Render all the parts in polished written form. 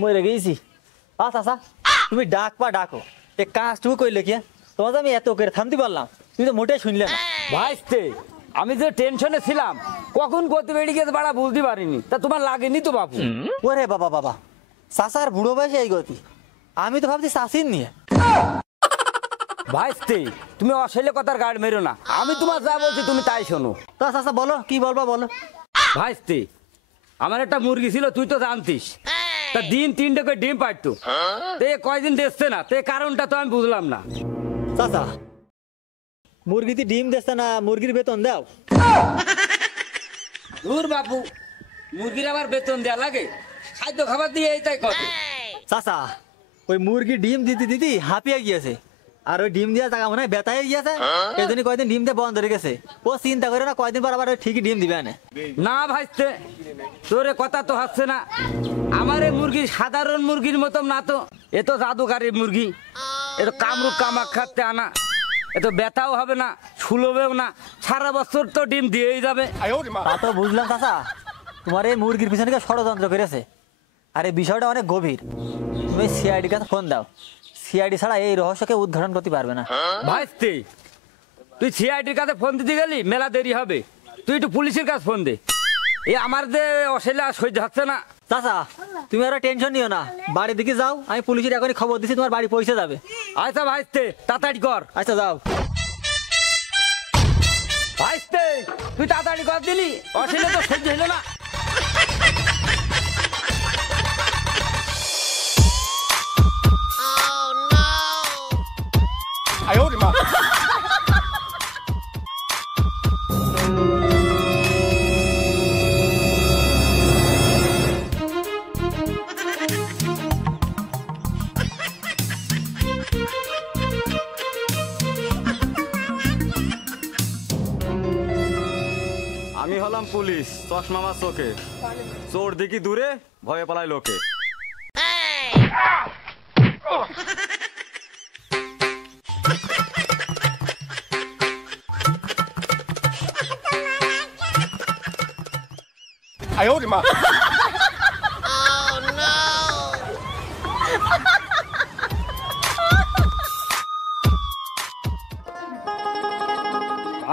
মরে গেছি। আচ্ছা তুমি ডাকো কাজটুকু কইলে কি তোমাকে আমি এত করে থামতে পারলাম, তুমি তো মোটেই শুনলে না। ভাইস্তে আমি যে টেনশনে ছিলাম কখন করতে বেরিয়ে গেছে বাড়া বুঝতে পারিনি, তা তোমার লাগেনি তো বাপু? ওরে বাবা চাচার বুড়ো বয়সে এই গতি, আমি তো ভাবছি চাষির নিয়ে। ভাইস্তে তুমি অশৈলে কথার গার্ড মেরো না, আমি তোমার যা বলছি তুমি তাই শোনো। তা চাচা বলো কি বলবা বলো। ভাইস্তে আমার একটা মুরগি ছিল তুই তো জানতিস, তা দিন 3টে করে ডিম পাড়তো, তে কয়দিন দেখছে না, তে কারণটা তো আমি বুঝলাম না। চাচা মুরগিতে ডিম দিচ্ছে না, মুরগির বেতন দাও। দূর বাপু, মুরগির আবার বেতন দেয়া লাগে? খাদ্য খাবার দিয়ে এই তাই কত। চাচা ওই মুরগি ডিম দিতে হাঁপিয়ে গিয়েছে, আর ওই ডিম দেওয়া জায়গা মনে হয় ব্যথা হয়ে গিয়েছে, এই জন্য কয়দিন ডিম দিয়ে বন্ধ হয়ে গেছে। ও চিন্তা করে না কয়দিন পর আবার ঠিকই ডিম দিবে না ভাইস্তে, তোরে কথা তো হচ্ছে না। আমার এই মুরগি সাধারণ মুরগির মতন না তো, এ তো জাদুকারী মুরগি, এ তো কামরূপ কামাখ্যাতে আনা, এ তো ব্যথাও হবে না, শুলবেও না, সারা বছর তো ডিম দিয়েই যাবে। তা তো বুঝলাম চাচা, তোমার এই মুরগির পিছনে ষড়যন্ত্র করেছে, আর এই বিষয়টা অনেক গভীর। তুমি সিআইডির কাছে ফোন দাও, সিআইডি ছাড়া এই রহস্যকে উদ্ঘাটন করতে পারবে না। ভাইস্তে তুই সিআইডির কাছে ফোন দিতে গেলি মেলা দেরি হবে, তুই একটু পুলিশের কাছে ফোন দে। এ আমার যে অশৈলা সহ্য হচ্ছে না। চাচা তুমি আর টেনশন নিও না, বাড়ির দিকে যাও, আমি পুলিশের এখনই খবর দিচ্ছি, তোমার বাড়ি পৌঁছে যাবে। আচ্ছা ভাইস্তে তাড়াতাড়ি কর। আচ্ছা যাও। ভাইস্তে তুই তাড়াতাড়ি কর দিলি, অশৈলা তো সহ্য হলো না। আমি হলাম পুলিশ, চশমা আমার চোখে, চোর দেখি দূরে, ভয়ে পালায় লোকে।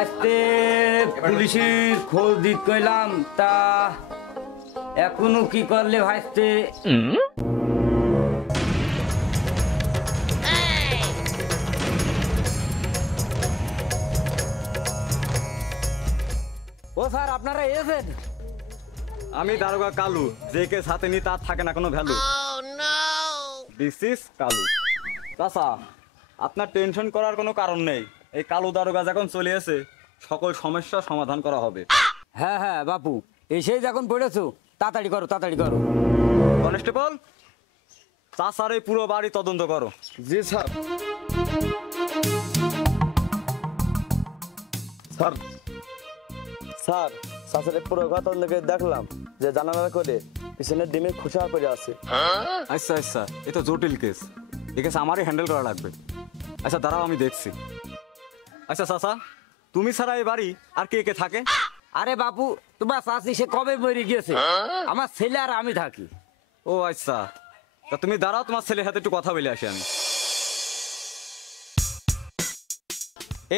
আজকে পুলিশের খোঁজ দিতে কইলাম, তা এখনো কি করলে ভাইস্তে? ও স্যার আপনারা এসেছেন? আমি দারোগা কালু, যে কেস হাতে নি তার থাকে না কোনো ভ্যালু। This is Kalu. চাচা আপনার টেনশন করার কোনো কারণ নেই, এই কালু দারোগা যখন চলে এসে সকল সমস্যার সমাধান করা হবে। হ্যাঁ বাপু, এসেই যখন পড়েছো তাড়াতাড়ি করো। কনস্টেবল চাচার এই পুরো বাড়ি তদন্ত করো। জি স্যার। স্যার চাচারের পুরো ঘটনা লেগে দেখলাম যে জানালা করে পিছনে ডিমের খোসা পড়ে আছে। আচ্ছা এ তো জটিল কেস, এই কেস আমারই হ্যান্ডেল করা লাগবে। আচ্ছা দাঁড়াও আমি দেখছি। আচ্ছা চাচা তুমি ছাড়া এই বাড়ি আর কে কে থাকে? আরে বাপু তোমার চাচি সে কবে মরে গিয়েছে, আমার ছেলে আর আমি থাকি। ও আচ্ছা, তা তুমি দাঁড়াও, তোমার ছেলের হাতে একটু কথা বলে আসি আমি।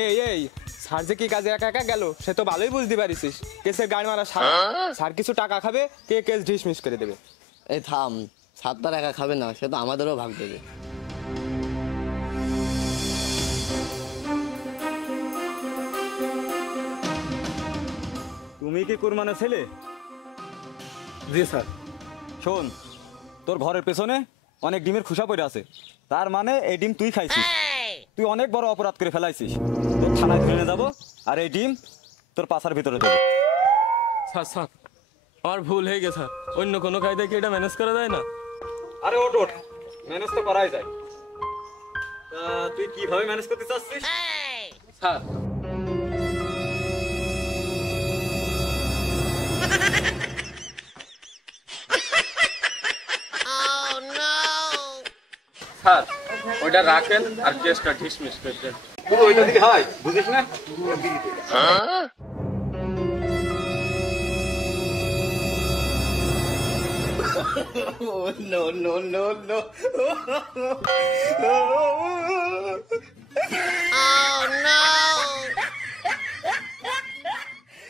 এই স্যার যে কি কাজে একা একা গেল সে তো ভালোই বুঝতে পারিস, কেসের গাড়ি মারা স্যার কিছু টাকা খাবে, কে কেস ডিসমিস করে দেবে। এই থাম, স্যার তার একা খাবে না, সে তো আমাদেরও ভাগ দেবে। তুমি কি কুরমানের ছেলে? জি স্যার। শোন, তোর ঘরের পেছনে অনেক ডিমের খোসা পড়ে আছে, তার মানে এই ডিম তুই খাইছিস, তুই অনেক বড় অপরাধ করে ফেলাইছিস। তোর থানায় ধরে যাবো, আর এই ডিম তোর পাছার ভিতরে দেবো। স্যার আমার ভুল হয়ে গেছে, অন্য কোনো কায়দায় কি এটা ম্যানেজ করা যায় না? আরে ওঠ, ম্যানেজ তো করাই যায়। তা তুই কিভাবে ম্যানেজ করতে চাচ্ছিস? স্যার স্যার ওইটা রাখেন আর কেসটা ডিসমিস করে দেন। পুরো ওইটা দিকে হয় বুঝিস না?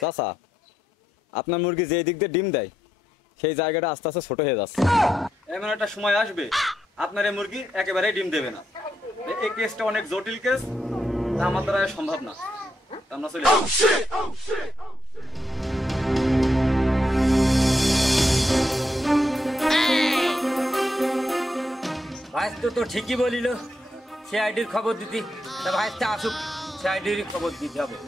চাচা, আপনার মুরগি যে দিক দিয়ে ডিম দেয় সেই জায়গাটা আস্তে আস্তে ছোট হয়ে যাচ্ছে। এমন একটা সময় আসবে আপনার এই মুরগি একেবারেই ডিম দেবে না। এই কেসটা অনেক জটিল কেস, তা আমার দ্বারা সম্ভব না। তা আমরা চলে যাই। ভাইস তো ঠিকই বলিল, সিআইডির খবর দিতি। তা ভাইসটা আসুক, সিআইডির খবর দিতে হবে।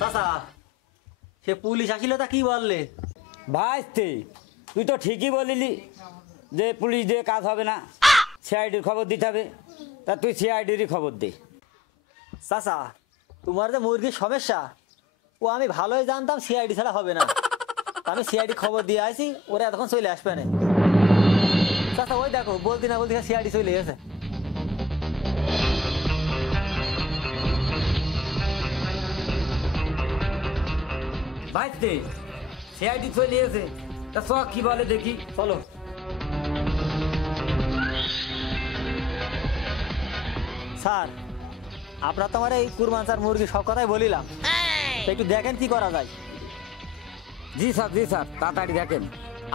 চাচা, সে পুলিশ আসিল তা কি বললে? ভাইস্তে তুই তো ঠিকই বলিলি যে পুলিশ দিয়ে কাজ হবে না, সিআইডির খবর দিতে হবে। তা তুই সিআইডিরই খবর দে। চাচা, তোমার যে মুরগির সমস্যা ও আমি ভালোই জানতাম, সিআইডি ছাড়া হবে না। আমি সিআইডি খবর দিয়ে আসি, ওরা এতক্ষণ চলে আসবে না। চাচা ওই দেখো, বলতে না বলতে সিআইডি চলে গেছে। ভাইস্তে সিআইডি চলে এসে, তা চ কি বলে দেখি, চলো। স্যার, আপনার তো আমার এই কুরবান স্যার মুরগি সব কথাই বলিলাম, তো একটু দেখেন কি করা যায়। জি স্যার তাড়াতাড়ি দেখেন।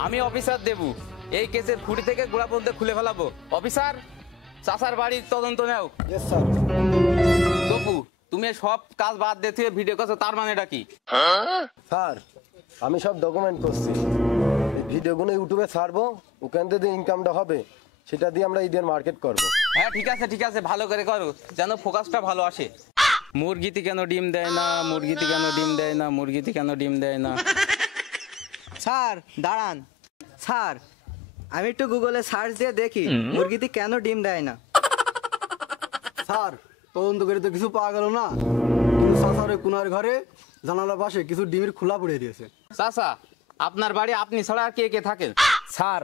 আমি অফিসার দেবু, এই কেসের খুঁটি থেকে গোড়া পর্যন্ত খুলে ফেলাবো। অফিসার, চাচার বাড়ির তদন্ত নাও। তপু, তুমি সব কাজ বাদ দিয়ে ভিডিও করছো, তার মানেটা কি? স্যার, আমি সব ডকুমেন্ট করছি। এই ভিডিওগুলো ইউটিউবে ছাড়বো, ওখান থেকে ইনকামটা হবে সেটা দিয়ে আমরা ঈদের মার্কেট করব। হ্যাঁ ঠিক আছে, ভালো করে করো যেন ফোকাসটা ভালো আসে। মুরগিতে কেন ডিম দেয় না, মুরগিতে কেন ডিম দেয় না, মুরগিতে কেন ডিম দেয় না? স্যার দাঁড়ান, স্যার আমি একটু গুগলে সার্চ দিয়ে দেখি মুরগিতে কেন ডিম দেয় না। স্যার, তদন্ত করে তো কিছু পাওয়া গেল না, কিন্তু চাচার ওই কুনার ঘরে জানালার পাশে কিছু ডিমের খোলা পড়ে দিয়েছে। চাচা, আপনার বাড়ি আপনি ছাড়া আর কে কে থাকেন? স্যার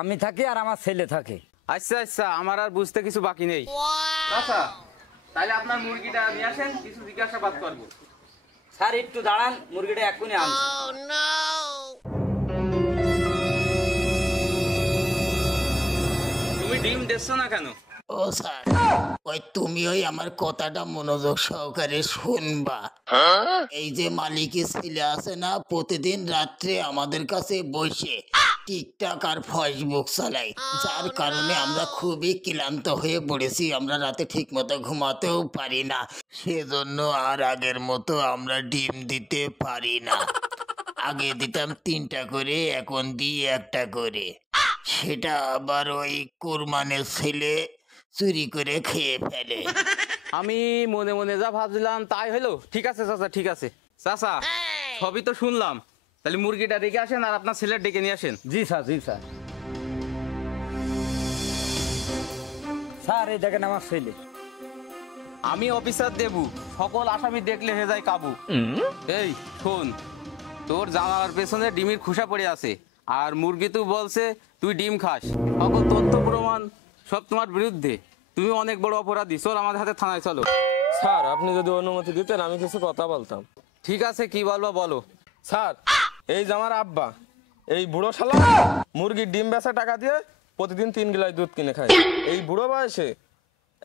আমি থাকি আর আমার ছেলে থাকে। আচ্ছা, আমার আর বুঝতে কিছু বাকি নেই। চাচা, তাহলে আপনার মুরগিটা নিয়ে আসেন, কিছু জিজ্ঞাসাবাদ করবো। স্যার একটু দাঁড়ান, মুরগিটা এক্ষুনি আনছি। তুমি ডিম দিচ্ছ না কেন? ও স্যার, ওই তুমি ওই আমার কথাটা মনোযোগ সহকারে শুনবা। এই যে মালিকের ছেলে আছে না, প্রতিদিন রাত্রে আমাদের কাছে বসে টিকটক আর ফেসবুক চালাই, যার কারণে আমরা খুবই ক্লান্ত হয়ে পড়েছি। আমরা রাতে ঠিক মতো ঘুমাতেও পারি না, সেজন্য আর আগের মতো আমরা ডিম দিতে পারি না। আগে দিতাম 3টা করে, এখন দিই 1টা করে। সেটা আবার ওই কুরবানের ছেলে চুরি করে খেয়ে ফেলে। আমি মনে মনে যা ভাবছিলাম তাই হলো। ঠিক আছে চাচা, ঠিক আছে। চাচা, সবই তো শুনলাম, তাহলে মুরগিটা ডেকে আসেন আর আপনার ছেলের ডেকে নিয়ে আসেন। জি স্যার স্যার এই দেখেন আমার ছেলে। আমি অফিসার দেবু, সকল আসামি দেখলে হয়ে যায় কাবু। এই শোন, তোর জানালার পেছনে ডিমের খোসা পড়ে আছে, আর মুরগি তুই বলছে তুই ডিম খাস। সকল তথ্য প্রমাণ সব তোমার বিরুদ্ধে। তুমি অনেক বড় অপরাধী, চল আমাদের হাতে থানায় চলো। স্যার, আপনি যদি অনুমতি দিতেন আমি কিছু কথা বলতাম। ঠিক আছে, কি বলবো বলো। স্যার, এই যে আমার আব্বা, এই বুড়ো শালা মুরগির ডিম বেচা টাকা দিয়ে প্রতিদিন 3 গ্লাস দুধ কিনে খায়। এই বুড়ো বয়সে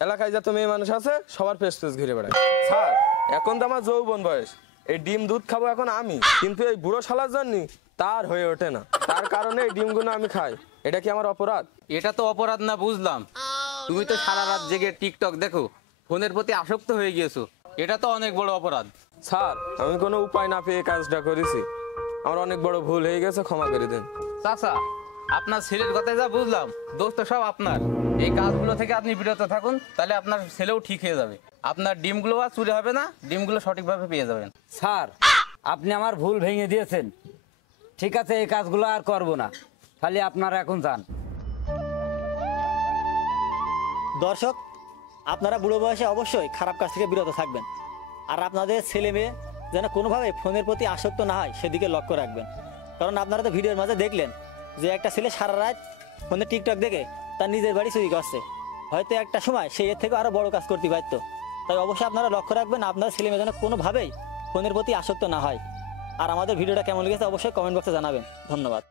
এলাকায় যত মেয়ে মানুষ আছে সবার পেস ঘিরে বেড়ায়। স্যার, এখন তো আমার যৌবন বয়স, এই ডিম দুধ খাবো এখন আমি, কিন্তু এই বুড়ো শালার জন্য তার হয়ে ওঠে না। তার কারণে এই ডিমগুলো আমি খাই। এটা কি আমার অপরাধ? এটা তো অপরাধ না, বুঝলাম। তুমি তো সারা রাত জেগে টিকটক দেখো, ফোনের প্রতি আসক্ত হয়ে গিয়েছো। এটা তো অনেক বড় অপরাধ। স্যার, আমি কোনো উপায় না পেয়ে কাজটা করেছি। আমার অনেক বড় ভুল হয়ে গেছে, ক্ষমা করে দেন। চাচা, আপনার ছেলের কথায় যা বুঝলাম, দোষ তো সব আপনার। এই কাজগুলো থেকে আপনি বিরত থাকুন, তাহলে আপনার ছেলেও ঠিক হয়ে যাবে। আপনার ডিমগুলো আর চুরি হবে না, ডিমগুলো সঠিকভাবে পেয়ে যাবেন। স্যার, আপনি আমার ভুল ভেঙে দিয়েছেন। ঠিক আছে, এই কাজগুলো আর করব না। খালি আপনারা এখন যান। দর্শক, আপনারা বুড়ো বয়সে অবশ্যই খারাপ কাজ থেকে বিরত থাকবেন। আর আপনাদের ছেলে মেয়ে যেন কোনোভাবে ফোনের প্রতি আসক্ত না হয় সেদিকে লক্ষ্য রাখবেন। কারণ আপনারা তো ভিডিওর মাঝে দেখলেন যে একটা ছেলে সারা রাত ফোনে টিকটক দেখে তার নিজের বাড়ি চুরি করছে। হয়তো একটা সময় সে এর থেকে আরও বড় কাজ করতে পারত। তাই অবশ্যই আপনারা লক্ষ্য রাখবেন আপনার ছেলে মেয়ে যেন কোনোভাবেই ফোনের প্রতি আসক্ত না হয়। আর আমাদের ভিডিওটা কেমন লেগেছে অবশ্যই কমেন্ট বক্সে জানাবেন। ধন্যবাদ।